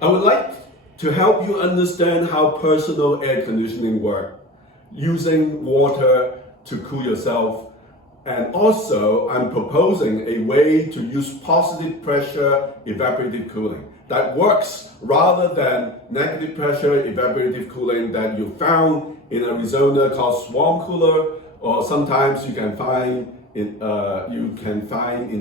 I would like to help you understand how personal air conditioning works, using water to cool yourself. And also, I'm proposing a way to use positive pressure evaporative cooling that works rather than negative pressure evaporative cooling that you found in Arizona called swarm cooler, or sometimes you can find in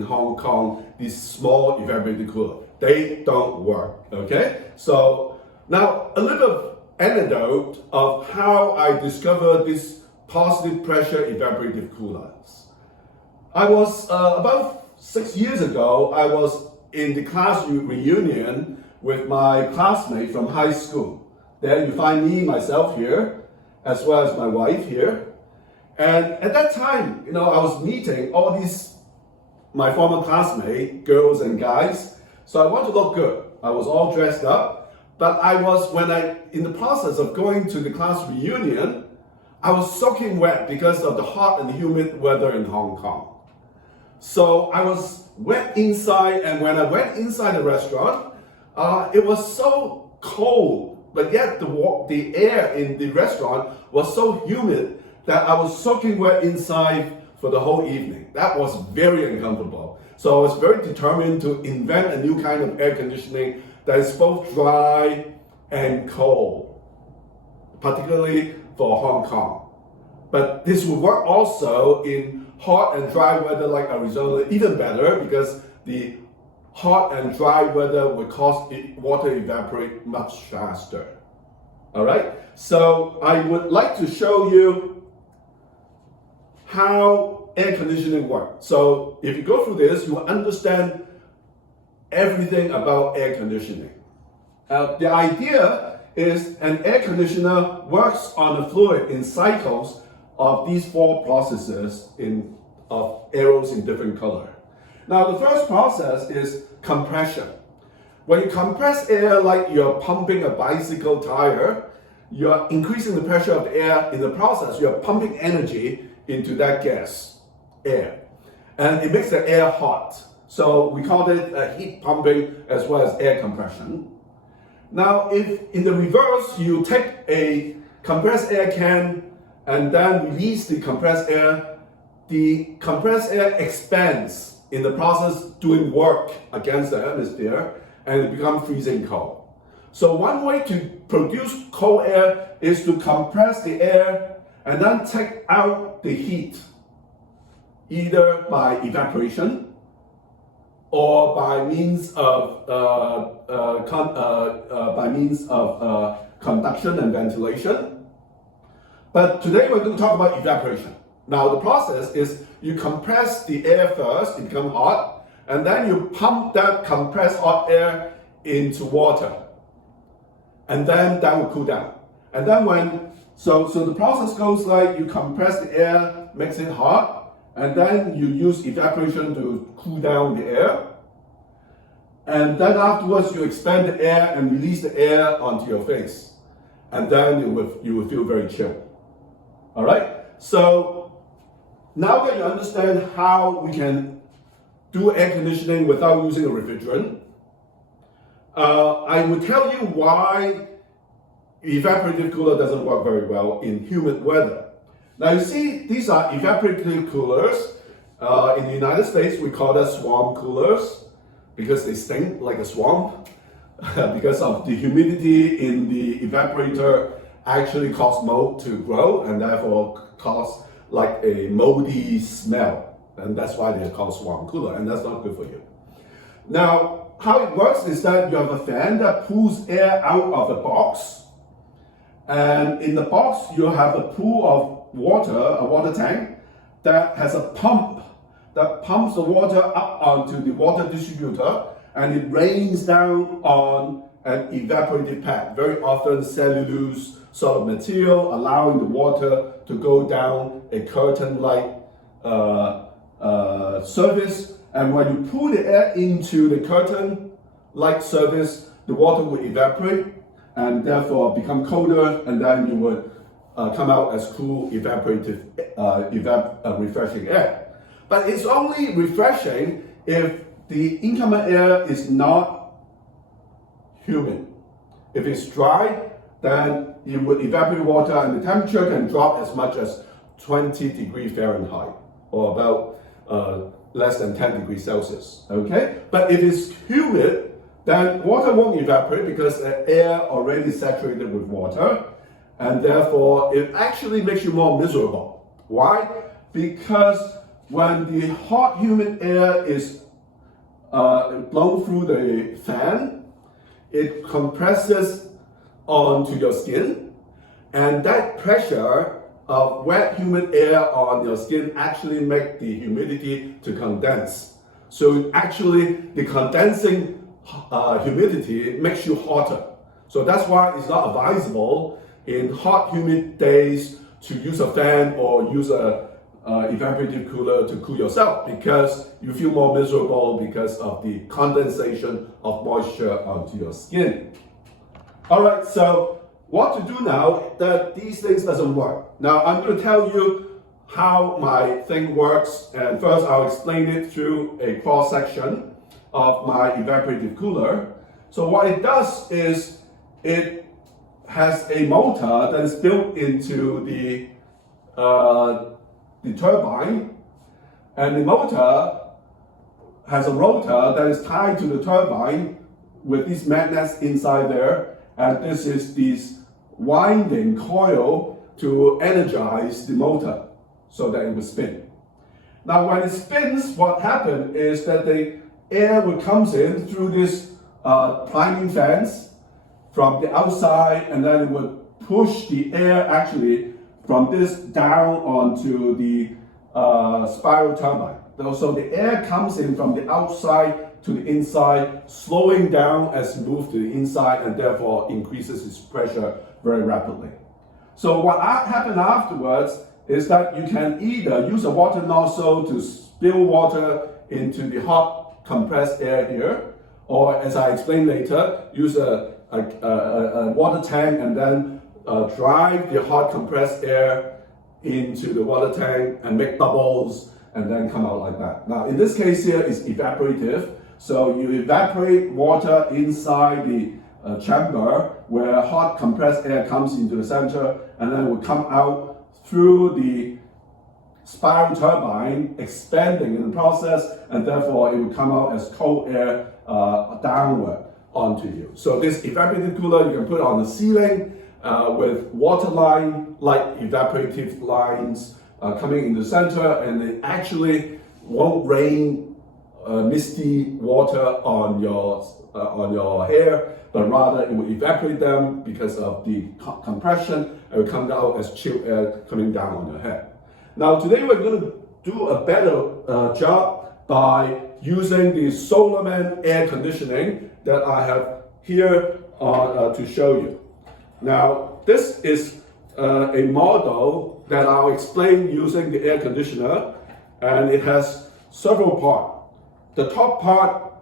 Hong Kong these small evaporative cooler. They don't work. Okay, so now a little anecdote of how I discovered this positive pressure evaporative coolers. I was about 6 years ago, I was in the class reunion with my classmate from high school. There you find me, myself here, as well as my wife here. And at that time, I was meeting all these, my former classmates, girls and guys. So I want to look good. I was all dressed up, but in the process of going to the class reunion, I was soaking wet because of the hot and humid weather in Hong Kong. So I was wet inside, and when I went inside the restaurant, it was so cold, but yet the air in the restaurant was so humid that I was soaking wet inside for the whole evening. That was very uncomfortable. So I was very determined to invent a new kind of air conditioning that is both dry and cold, particularly for Hong Kong. But this would work also in hot and dry weather like Arizona, even better, because the hot and dry weather would cause water evaporate much faster. All right, so I would like to show you how air conditioning works. So if you go through this, you will understand everything about air conditioning. The idea is an air conditioner works on a fluid in cycles of these 4 processes of arrows in different color. Now the first process is compression. When you compress air like you're pumping a bicycle tire, you're increasing the pressure of the air. In the process, you're pumping energy into that gas, air. And it makes the air hot. So we call it heat pumping as well as air compression. Now, if in the reverse, you take a compressed air can and then release the compressed air expands in the process doing work against the atmosphere, and it becomes freezing cold. So one way to produce cold air is to compress the air and then take out the heat, either by evaporation or by means of conduction and ventilation. But today we're going to talk about evaporation. Now the process is you compress the air first, it becomes hot, and then you pump that compressed hot air into water. And then that will cool down. And then so the process goes like you compress the air, makes it hot, and then you use evaporation to cool down the air. And then afterwards you expand the air and release the air onto your face. And then you will feel very chill. All right? So now that you understand how we can do air conditioning without using a refrigerant, I will tell you why evaporative cooler doesn't work very well in humid weather. Now you see, these are evaporative coolers. In the United States, we call them swarm coolers because they stink like a swamp because of the humidity in the evaporator actually cause mold to grow and therefore cause like a moldy smell. And that's why they're called swarm cooler, and that's not good for you. Now, how it works is that you have a fan that pulls air out of the box. And in the box, you have a pool of water, a water tank, that has a pump that pumps the water up onto the water distributor, and it rains down on an evaporative pad, very often cellulose sort of material, allowing the water to go down a curtain-like surface. And when you pull the air into the curtain-like surface, the water will evaporate and therefore become colder, and then you would come out as cool refreshing air. But it's only refreshing if the incoming air is not humid. If it's dry, then it would evaporate water and the temperature can drop as much as 20 degrees Fahrenheit, or about less than 10 degrees Celsius, okay? But if it's humid, then water won't evaporate because the air already saturated with water, and therefore it actually makes you more miserable. Why? Because when the hot humid air is blown through the fan, it compresses onto your skin, and that pressure of wet humid air on your skin actually make the humidity to condense. So actually the condensing humidity makes you hotter. So that's why it's not advisable in hot humid days to use a fan or use a evaporative cooler to cool yourself, because you feel more miserable because of the condensation of moisture onto your skin. All right, so what to do now that these things doesn't work? Now I'm going to tell you how my thing works, and first I'll explain it through a cross section of my evaporative cooler. So what it does is it has a motor that is built into the turbine, and the motor has a rotor that is tied to the turbine with these magnets inside there, and this is this winding coil to energize the motor so that it will spin. Now when it spins, what happens is that the air will comes in through this priming fans from the outside, and then it would push the air actually from this down onto the spiral turbine. So the air comes in from the outside to the inside, slowing down as it moves to the inside, and therefore increases its pressure very rapidly. So what happens afterwards is that you can either use a water nozzle to spill water into the hot compressed air here, or as I explain later, use a water tank and then drive the hot compressed air into the water tank and make bubbles and then come out like that. Now in this case here is evaporative, so you evaporate water inside the chamber where hot compressed air comes into the center, and then it will come out through the spiral turbine, expanding in the process, and therefore it will come out as cold air downward onto you. So this evaporative cooler you can put on the ceiling with water line, like evaporative lines coming in the center, and it actually won't rain misty water on your hair, but rather it will evaporate them because of the compression, and it will come out as chilled air coming down on your head. Now today we're going to do a better job by using the A.W.E.S.O.M.E air conditioning that I have here to show you. Now this is a model that I'll explain using the air conditioner, and it has several parts. The top part,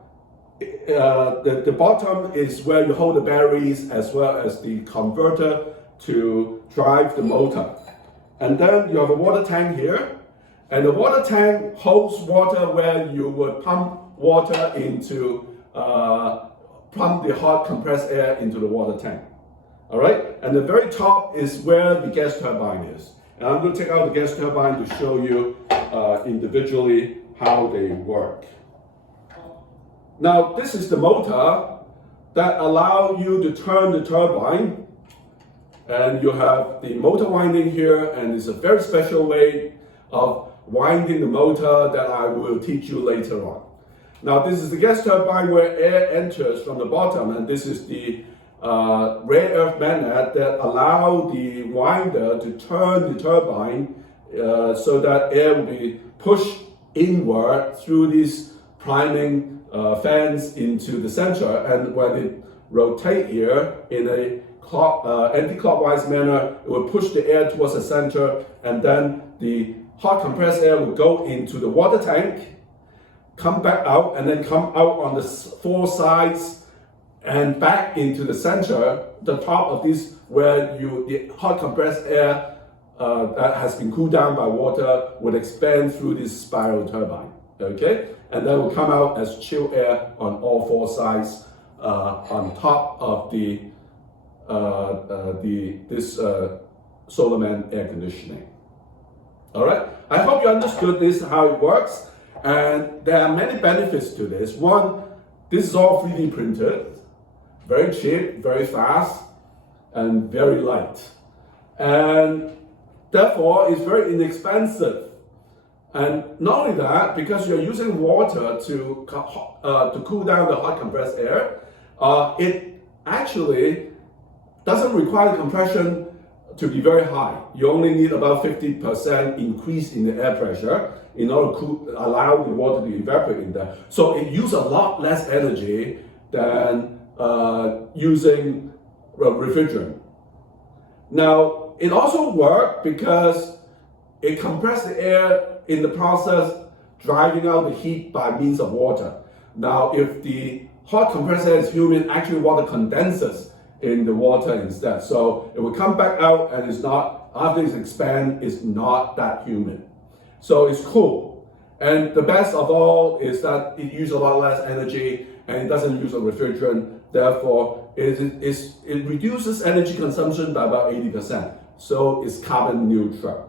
the bottom is where you hold the batteries as well as the converter to drive the motor. And then you have a water tank here, and the water tank holds water where you would pump water into, pump the hot compressed air into the water tank. All right, and the very top is where the gas turbine is. And I'm going to take out the gas turbine to show you individually how they work. Now this is the motor that allows you to turn the turbine, and you have the motor winding here, and it's a very special way of winding the motor that I will teach you later on. Now this is the gas turbine where air enters from the bottom, and this is the rare earth magnet that allow the winder to turn the turbine so that air will be pushed inward through these priming fans into the center, and when it rotate here in a anti-clockwise manner, it will push the air towards the center, and then the hot compressed air will go into the water tank, come back out, and then come out on the four sides and back into the center, the top of these where the hot compressed air that has been cooled down by water would expand through this spiral turbine, okay? And then will come out as chilled air on all four sides on top of this A.W.E.S.O.M.E air conditioning. All right, I hope you understood this, how it works, and there are many benefits to this. One, this is all 3D printed, very cheap, very fast, and very light. And therefore, it's very inexpensive. And not only that, because you're using water to cool down the hot compressed air, it actually doesn't require the compression to be very high. You only need about 50% increase in the air pressure in order to allow the water to evaporate in there. So it uses a lot less energy than using refrigerant. Now, it also works because it compresses the air in the process, driving out the heat by means of water. Now, if the hot compressed air is humid, actually water condenses in the water instead. So it will come back out and it's not, after it's expand, it's not that humid. So it's cool. And the best of all is that it uses a lot less energy and it doesn't use a refrigerant. Therefore, it reduces energy consumption by about 80%. So it's carbon neutral.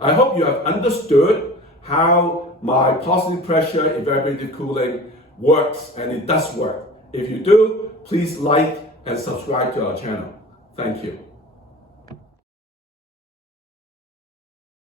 I hope you have understood how my positive pressure evaporative cooling works, and it does work. If you do, please like and subscribe to our channel. Thank you.